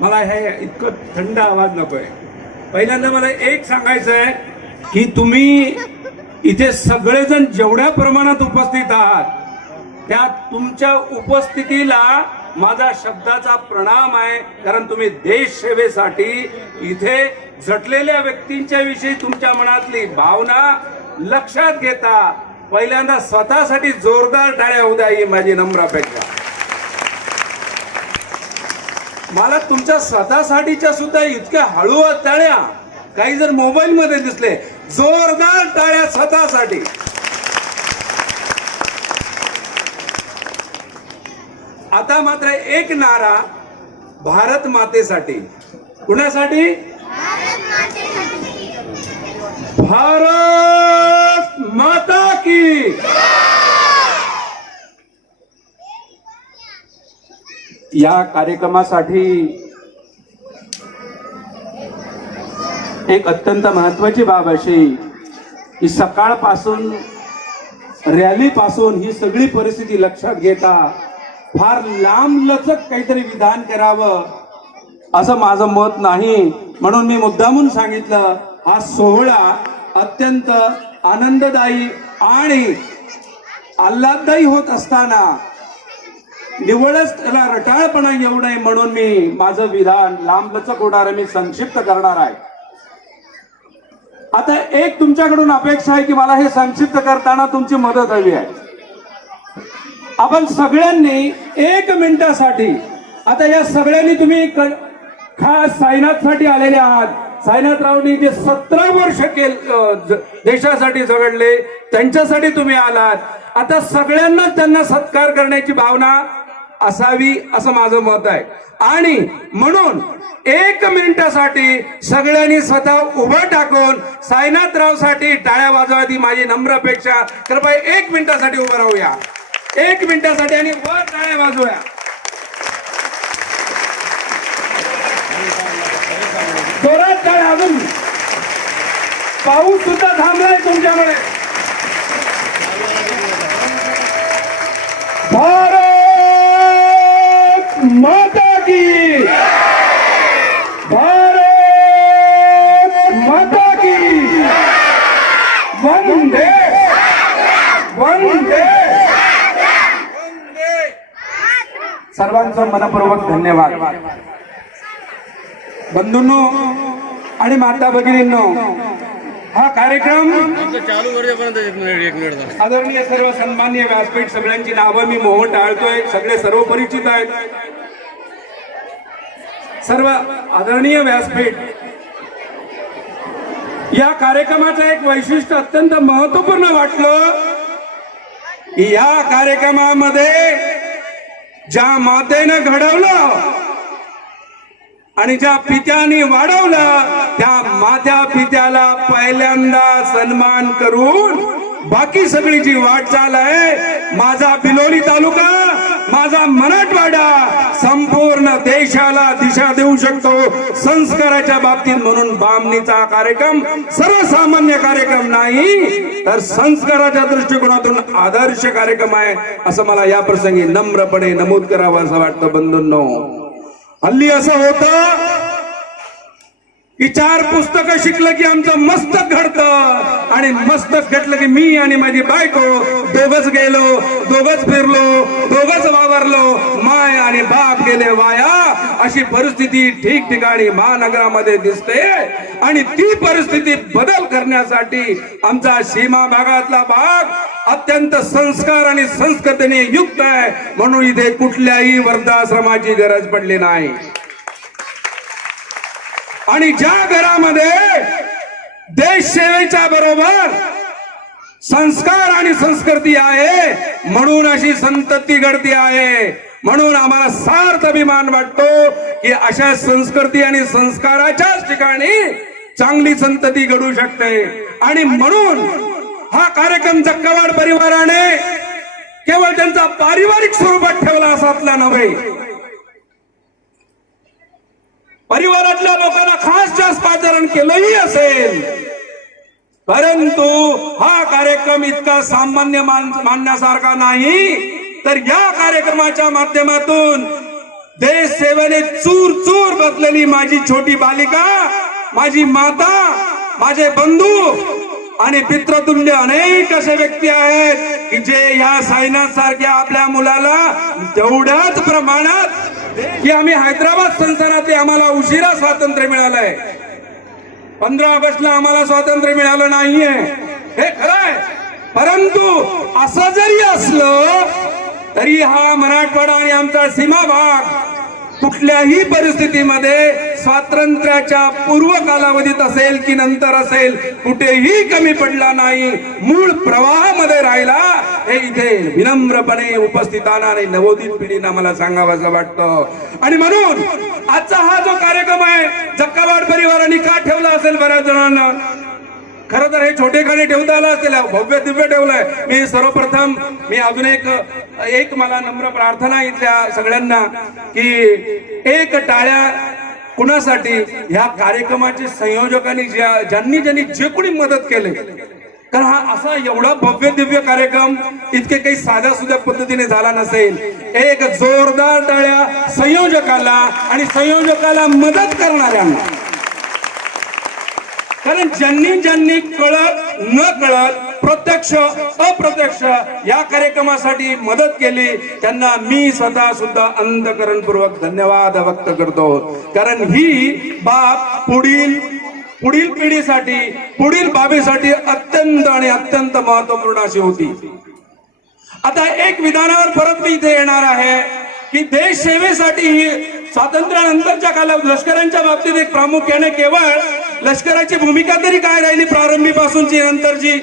मला हे इतकं थंड आवाज नकोय. पहिल्यांदा मला एक सांगायचं आहे की तुम्ही इथे सगळेजण जेवढ्या प्रमाणात उपस्थित आहात त्या तुमच्या उपस्थितीला माझा शब्दाचा प्रणाम आहे. कारण तुम्ही देश सेवेसाठी इथे झटलेल्या व्यक्तींच्या विषयी तुमच्या मनातली भावना लक्षात घेता. पहिल्यांदा स्वतःसाठी जोरदार टाळ्या उद्या ही माझी नम्रापेक्षा अपेक्षा मला तुमच्या स्वतःसाठीच्या सुद्धा इतक्या हळू टाळ्या. काही जर मोबाईल मध्ये दिसले जोरदार टाळ्या स्वतःसाठी. आता मात्र एक नारा भारत मातेसाठी. कुणासाठी? भारत माता की. या कार्यक्रमासाठी एक अत्यंत महत्वाची बाब अशी की सकाळपासून रॅली पासून ही सगळी परिस्थिती लक्षात घेता फार लांबलचक काहीतरी विधान करावं असं माझं मत नाही. म्हणून मी मुद्दामून सांगितलं हा सोहळा अत्यंत आनंददायी आणि आल्हाददायी होत असताना निवडच त्याला रटाळपणा येऊ नये म्हणून मी माझं विधान लांबलचक होणार मी संक्षिप्त करणार आहे. आता एक तुमच्याकडून अपेक्षा आहे की मला हे संक्षिप्त करताना तुमची मदत हवी आहे. आपण सगळ्यांनी एक मिनिटासाठी आता या सगळ्यांनी तुम्ही खास साईनाथसाठी आलेले आहात. साईनाथरावनी जे सतरा वर्ष केल देशासाठी झगडले त्यांच्यासाठी तुम्ही आलात. आता सगळ्यांनाच त्यांना सत्कार करण्याची भावना असावी असं माझं मत आहे. आणि म्हणून एक मिनिटासाठी सगळ्यांनी स्वतः उभं टाकून साईनाथरावसाठी टाळ्या वाजवावी माझी नम्र अपेक्षा. कृपया एक मिनिटासाठी उभं राहूया. एक मिनिटासाठी आणि वर टाळ्या वाजवूया. जोरात टाळ्या अजून पाऊस सुद्धा थांबलाय तुमच्यामुळे भारत माता की भारत माता की वंदे वंदे सर्वांचं मनपूर्वक धन्यवाद. बंधूंनो आणि माता भगिनींनो हा कार्यक्रम चालू आदरणीय सर्व सन्मान्य व्यासपीठ सगळ्यांची नावं मी मोहन टाळतोय सगळे सर्व परिचित आहेत. सर्व आदरणीय व्यासपीठ या कार्यक्रमाचं एक वैशिष्ट्य अत्यंत महत्त्वपूर्ण वाटलं. या कार्यक्रमामध्ये ज्या मातेनं घडवलं आणि ज्या पित्याने वाढवलं त्या मात्या पित्याला पहिल्यांदा सन्मान करून बाकी सगळी जी वाटचाल आहे माझा बिलोली तालुका माझा मराठवाडा संपूर्ण देशाला दिशा देऊ शकतो. संस्काराच्या बाबतीत म्हणून बामणीचा कार्यक्रम सर्वसामान्य कार्यक्रम नाही तर संस्काराच्या दृष्टिकोनातून आदर्श कार्यक्रम आहे असं मला या प्रसंगी नम्रपणे नमूद करावं असं वाटतं बंधूंनो. हल्ली असं होतं की चार पुस्तकं शिकलं की आमचं मस्तक घडतं. आणि मस्तक घडलं की मी आणि माझी बायको दोघच गेलो दोघच फिरलो दोघच वावरलो. माय आणि बाप गेले वाया. अशी परिस्थिती ठिकठिकाणी महानगरामध्ये दिसते. आणि ती परिस्थिती बदल करण्यासाठी आमचा सीमा भागातला भाग अत्यंत संस्कार आणि संस्कृतीने युक्त आहे. म्हणून इथे कुठल्याही वर्धाश्रमाची गरज पडली नाही. आणि ज्या घरामध्ये देश सेवेच्या बरोबर संस्कार आणि संस्कृती आहे म्हणून अशी संतती घडती आहे. म्हणून आम्हाला सार्थ अभिमान वाटतो की अशा संस्कृती आणि संस्काराच्याच ठिकाणी चांगली संतती घडू शकते. आणि म्हणून हा कार्यक्रम जक्कवाड परिवाराने केवळ त्यांचा पारिवारिक स्वरूपात ठेवला असा नव्हे परिवारातल्या लोकांना खास जास्त आचरण केलंही असेल. परंतु हा कार्यक्रम इतका सामान्य मान मानण्यासारखा नाही. तर या कार्यक्रमाच्या माध्यमातून देश सेवेने चूर चूर बसलेली माझी छोटी बालिका माझी माता माझे बंधू आणि पित्रतुल्य अनेक असे व्यक्ती आहेत की जे ह्या साईनाथ सारख्या आपल्या मुलाला तेवढ्याच प्रमाणात की आम्ही हैदराबाद संस्थानातले आम्हाला उशिरा स्वातंत्र्य मिळालंय. पंधरा ऑगस्टला आम्हाला स्वातंत्र्य मिळालं नाहीये. हे खरं आहे परंतु असं जरी असलं तरी हा मराठवाडा आणि आमचा सीमा भाग कुठल्याही परिस्थितीमध्ये स्वातंत्र्याच्या पूर्व कालावधीत असेल की नंतर असेल कुठेही कमी पडला नाही. मूळ प्रवाहामध्ये राहिला. हे इथे विनम्रपणे उपस्थितांना आणि नवोदित पिढीना मला सांगावं वाटतं. आणि म्हणून आजचा हा जो कार्यक्रम आहे जक्कावाड परिवाराने का ठेवला असेल बऱ्याच जणांना? खर तर हे छोटे खाणे ठेवता आलं असेल भव्य दिव्य ठेवलंय. मी सर्वप्रथम मी अजून एक एक मला नम्र प्रार्थना इथल्या सगळ्यांना की एक टाळ्या कुणासाठी? ह्या कार्यक्रमाचे संयोजकांनी ज्या ज्यांनी ज्यांनी जे कोणी मदत केले. कारण हा असा एवढा भव्य दिव्य कार्यक्रम इतके काही साध्या सुध्या पद्धतीने झाला नसेल. एक जोरदार टाळ्या संयोजकाला आणि संयोजकाला मदत करणाऱ्यांना. कारण ज्यांनी ज्यांनी कळत न कळत प्रत्यक्ष अप्रत्यक्ष या कार्यक्रमासाठी मदत केली. त्यांना मी स्वतः सुद्धा अंतकरणपूर्वक धन्यवाद व्यक्त करतो. कारण ही बाब पुढील पुढील पिढीसाठी पुढील बाबीसाठी अत्यंत आणि अत्यंत महत्त्वपूर्ण अशी होती. आता एक विधानावर परत मी इथे येणार आहे की देश सेवेसाठी ही स्वातंत्र्यानंतरच्या कालावधी लष्करांच्या बाबतीत एक प्रामुख्याने केवळ लष्कराची भूमिका तरी काय राहिली प्रारंभीपासूनची नंतरची?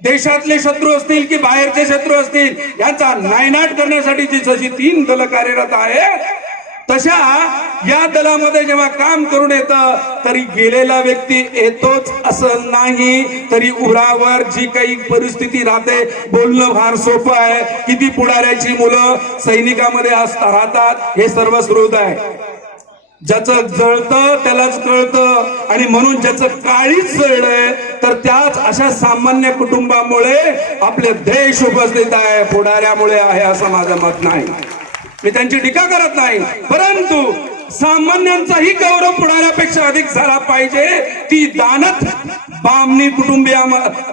देशातले शत्रू असतील की बाहेरचे शत्रू असतील यांचा नायनाट करण्यासाठी जी जशी तीन दल कार्यरत आहे तशा या दलामध्ये जेव्हा काम करून येतं तरी गेलेला व्यक्ती येतोच असं नाही. तरी उरावर जी काही परिस्थिती राहते बोलणं फार सोपं आहे. किती पुढाऱ्याची मुलं सैनिकामध्ये असता राहतात हे सर्व स्रोत आहे. ज्याचं जळतं त्यालाच कळतं. आणि म्हणून ज्याचं काळीच जळलंय तर त्याच अशा सामान्य कुटुंबामुळे आपले देश उपस्थित आहे पुढाऱ्यामुळे आहे असं माझं मत नाही. मी त्यांची टीका करत नाही. परंतु सामान्यांचाही गौरव पुढाऱ्यापेक्षा अधिक झाला पाहिजे ती दानत बामणी कुटुंबिया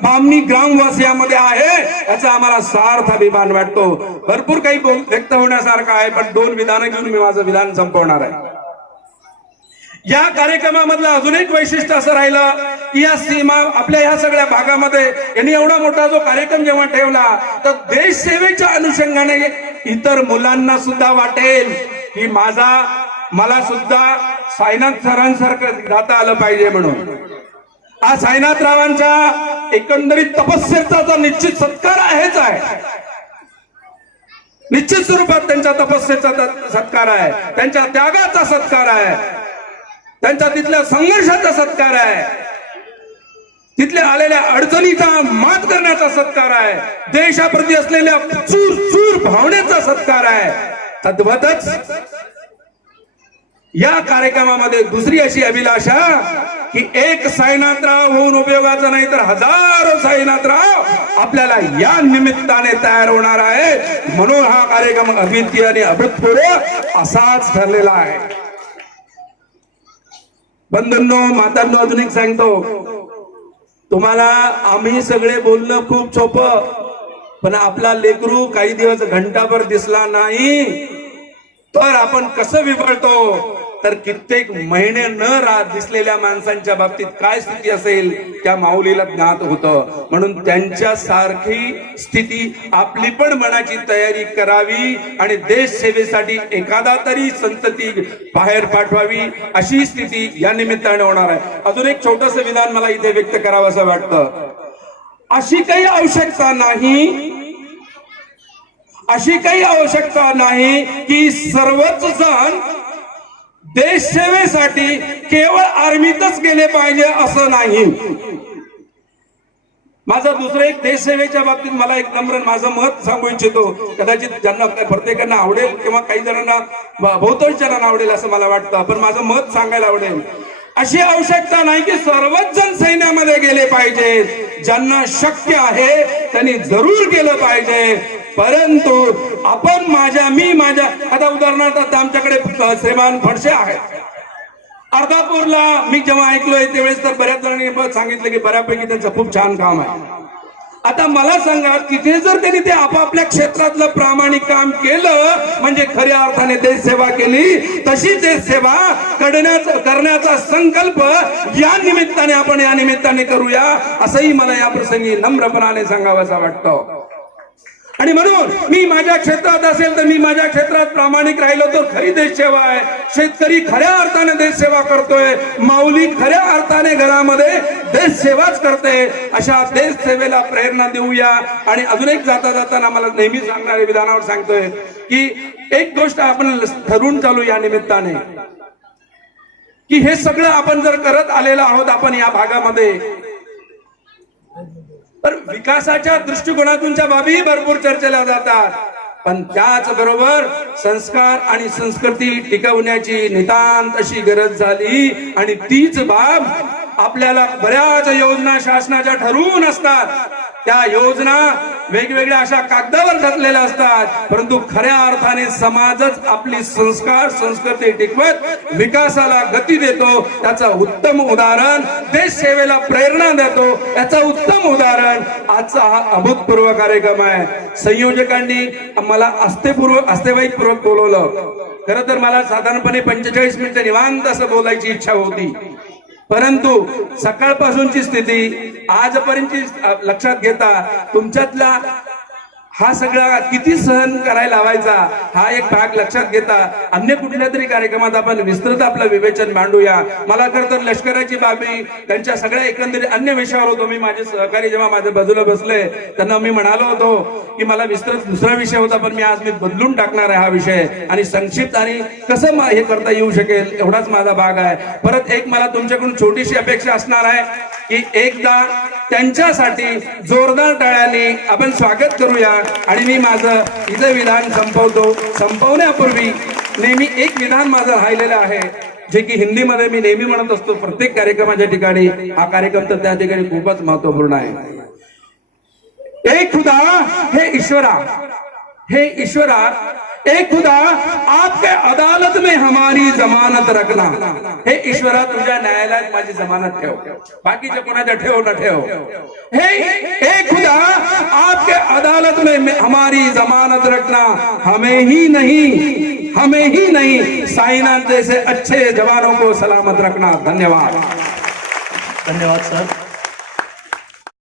बामणी ग्रामवासियामध्ये आहे याचा आम्हाला सार्थ अभिमान वाटतो. भरपूर काही व्यक्त होण्यासारखं आहे पण दोन विधानं घेऊन मी माझं विधान संपवणार आहे. या कार्यक्रमामधलं अजून एक वैशिष्ट्य असं राहिलं की या सीमा आपल्या ह्या सगळ्या भागामध्ये यांनी एवढा मोठा जो कार्यक्रम जेव्हा ठेवला तर देशसेवेच्या अनुषंगाने इतर मुलांना सुद्धा वाटेल. की माझा मला सुद्धा साईनाथ सरांसारखं जाता आलं पाहिजे म्हणून. हा साईनाथरावांच्या एकंदरीत तपस्येचा तर निश्चित सत्कार आहेच आहे. निश्चित स्वरूपात त्यांच्या तपस्येचा सत्कार आहे. त्यांच्या त्यागाचा सत्कार आहे. त्यांचा तिथल्या संघर्षाचा सत्कार आहे. तिथल्या आलेल्या अडचणीचा मात करण्याचा सत्कार आहे. देशाप्रती असलेल्या चूर चूर भावनेचा सत्कार आहे. तद्वतच या कार्यक्रमामध्ये दुसरी अशी अभिलाषा की एक साईनाथराव होऊन उपयोगाचा नाही तर हजारो साईनाथराव आपल्याला या निमित्ताने तयार होणार आहे. म्हणून हा कार्यक्रम अद्वितीय आणि अभूतपूर्व असाच ठरलेला आहे. बंधूंनो मातांनो अजून एक सांगतो. तुम्हाला आम्ही सगळे बोलणं खूप सोपं पण आपला लेकरू काही दिवस घंटाभर दिसला नाही तर आपण कसं विवळतो तर कित्येक महिने न राहत दिसलेल्या माणसांच्या बाबतीत काय स्थिती असेल त्या माऊलीला ज्ञात होतं. म्हणून त्यांच्या सारखी स्थिती आपली पण मनाची तयारी करावी आणि देश सेवेसाठी एखादा तरी संतती बाहेर पाठवावी अशी स्थिती या निमित्ताने होणार आहे. अजून एक छोटस विधान मला इथे व्यक्त करावं असं वाटतं. अशी काही आवश्यकता नाही अशी काही आवश्यकता नाही की सर्वच जण देश सेवेसाठी केवळ आर्मीतच गेले पाहिजे असं नाही. माझा दुसरं एक देश सेवेच्या बाबतीत मला एक नम्र माझं मत सांगू इच्छितो. कदाचित ज्यांना प्रत्येकांना आवडेल किंवा काही जणांना बहुतांश जणांना आवडेल असं मला वाटतं. पण माझं मत सांगायला आवडेल. अशी आवश्यकता नाही की सर्वच जण सैन्यामध्ये गेले पाहिजे ज्यांना शक्य आहे त्यांनी जरूर गेलं पाहिजे. परंतु आपण माझ्या मी माझ्या आता उदाहरणार्थ आता आमच्याकडे श्रीमान फडसे आहेत. अर्धापूरला मी जेव्हा ऐकलोय त्यावेळेस तर बऱ्याच जणांनी सांगितलं की बऱ्यापैकी त्यांचं खूप छान काम आहे. आता मला सांगा तिथे जर त्यांनी ते आपापल्या क्षेत्रातलं प्रामाणिक काम केलं म्हणजे खऱ्या अर्थाने देशसेवा केली तशी देशसेवा करण्याचा करण्याचा संकल्प या निमित्ताने आपण या निमित्ताने करूया असंही मला या प्रसंगी नम्रपणाने सांगावासा वाटतं. आणि म्हणून मी माझ्या क्षेत्रात असेल तर मी माझ्या क्षेत्रात प्रामाणिक राहिलो तर खरी देशसेवा आहे. शेतकरी खऱ्या अर्थाने देशसेवा करतोय. माऊली खऱ्या अर्थाने घरामध्ये देशसेवाच करते. अशा देशसेवेला प्रेरणा देऊया. आणि अजून एक जाता जाताना मला नेहमी सांगणाऱ्या विधानावर सांगतोय की एक गोष्ट आपण ठरवून चालू या निमित्ताने. की हे सगळं आपण जर करत आलेलो आहोत आपण या भागामध्ये तर विकासाच्या दृष्टिकोनातूनच्या बाबी भरपूर चर्चेला जातात. पण त्याच बरोबर संस्कार आणि संस्कृती टिकवण्याची नितांत अशी गरज झाली आणि तीच बाब आपल्याला बऱ्याच योजना शासनाच्या ठरवून असतात. त्या योजना वेगवेगळ्या अशा कागदावर घातलेल्या असतात. परंतु खऱ्या अर्थाने समाजच आपली संस्कार संस्कृती टिकवत विकासाला गती देतो. त्याचं उत्तम उदाहरण देश सेवेला प्रेरणा देतो. याचं उत्तम उदाहरण आजचा हा अभूतपूर्व कार्यक्रम आहे. संयोजकांनी मला अस्तेपूर्वक अस्तेवाईकपूर्वक बोलवलं. खरं तर मला साधारणपणे पंचेचाळीस मिनिटं निवांत असं बोलायची इच्छा होती. परंतु सकाळपासूनची स्थिती आजपर्यंतची लक्षात घेता तुमच्यातला हा सगळा किती सहन करायला लावायचा हा एक भाग लक्षात घेता. अन्य कुठल्या तरी कार्यक्रमात आपण विस्तृत आपलं विवेचन मांडूया. मला खरं तर लष्कराची बाबी त्यांच्या सगळ्या एकंदरीत अन्य विषयावर होतो. मी माझे सहकारी जेव्हा माझ्या बाजूला बसले त्यांना मी म्हणालो होतो की मला विस्तृत दुसरा विषय होता पण मी आज मी बदलून टाकणार आहे हा विषय. आणि संक्षिप्त आणि कसं हे करता येऊ शकेल एवढाच माझा भाग आहे. परत एक मला तुमच्याकडून छोटीशी अपेक्षा असणार आहे की एकदा त्यांच्यासाठी जोरदार टाळ्याने आपण स्वागत करूया आणि मी माझं इथं विधान संपवतो. संपवण्यापूर्वी नेहमी एक विधान माझं राहिलेलं आहे जे की हिंदीमध्ये मी नेहमी म्हणत असतो प्रत्येक कार्यक्रमाच्या ठिकाणी हा कार्यक्रम तर त्या ठिकाणी खूपच महत्त्वपूर्ण आहे. एक खुदा हे ईश्वरा हे ईश्वरा ए खुदा आपके अदालत में हमारी जमानत रखना। हे ईश्वरा तुझ्या न्यायालयात माझी जमानत ठेव। बाकीच्या कोणाच्या ठेव न ठेव। हे ए खुदा आपके अदालत में हमारी जमानत रखना। हमें ही नहीं हमें ही नहीं। साइनाथ जैसे अच्छे जवानों को सलामत रखना। धन्यवाद। धन्यवाद सर।